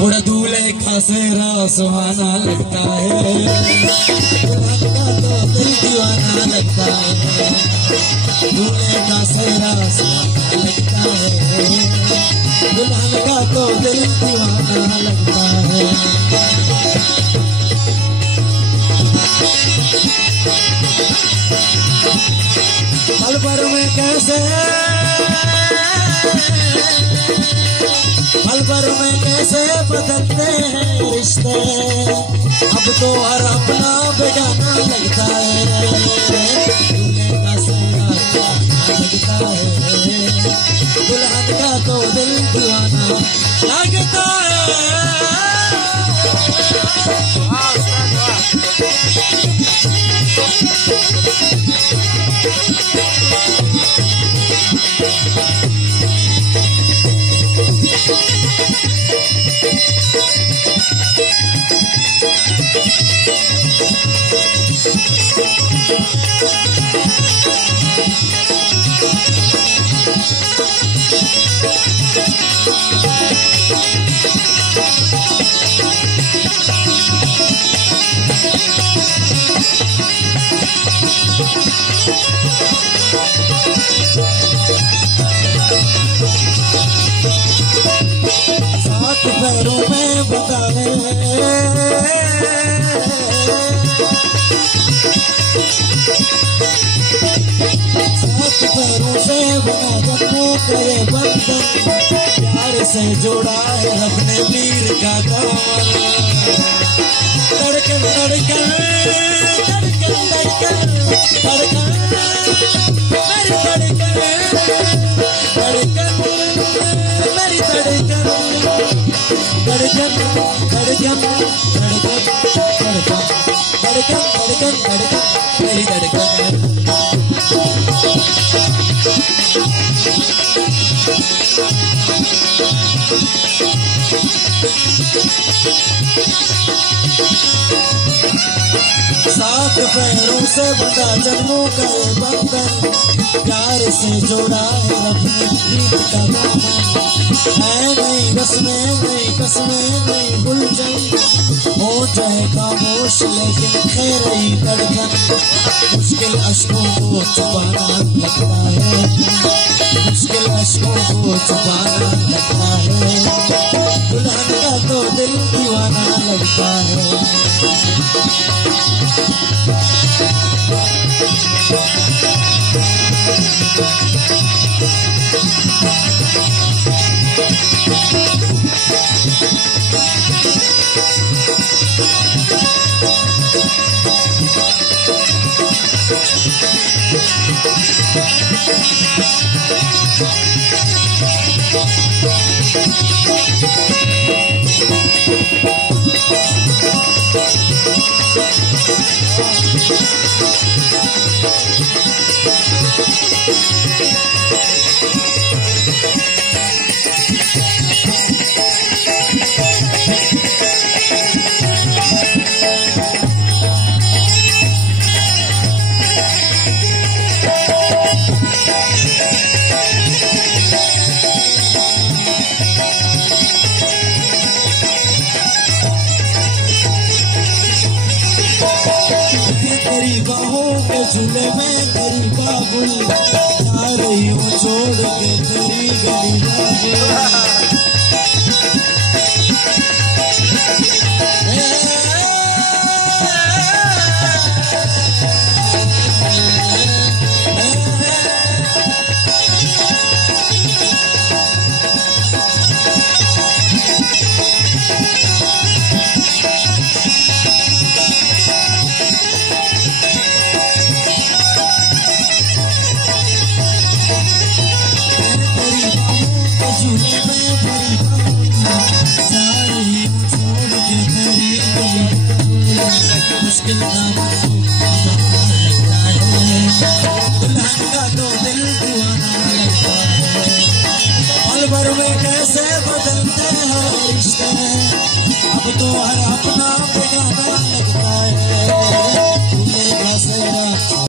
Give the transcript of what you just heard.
बड़ा दूल्हे का सेहरा सुहाना लगता है, दुल्हन का तो दिल दीवाना लगता है, दूल्हे का सेहरा सुहाना लगता है, दुल्हन का तो दिल दीवाना लगता है। पल भर में कैसे पल भर में कैसे बदलते हैं रिश्ते, अब तो हर अपना बेगाना लगता है, दूल्हे का सेहरा लगता है, दुल्हन का तो दिल दीवाना लगता है। पैरों में बताए सात पैरों से बना जन्मों का ये बंधन, प्यार से जोड़ा है रब ने मीर का दामन। धड़कन धड़कन धड़कन धड़कन धड़कन मेरी धड़कन धड़कन मेरी धड़कन धड़कन धड़कन धड़कन धड़कन धड़कन धड़कन मेरी धड़कन। सात पैरों से बंधा जन्मों का ये बंधन, प्यार से जोड़ा है रब ने प्रीत का दामन। है नहीं रस्में नहीं कसमें नहीं गुलशन, हो जाए खामोश लेकिन खैर ही धड़कन, मुश्किल अश्कों को छुपाना लगता है, मुश्किल अश्कों को छुपाना लगता है, दुल्हन का तो दिल दीवाना लगता है। तेरी बाहों के झूले में तेरी बाबुल आ रही हूँ छोड़ के तेरी गली बाबुल। मुश्किल पल भर में कैसे बदलते हैं रिश्ते, अब तो हर अपना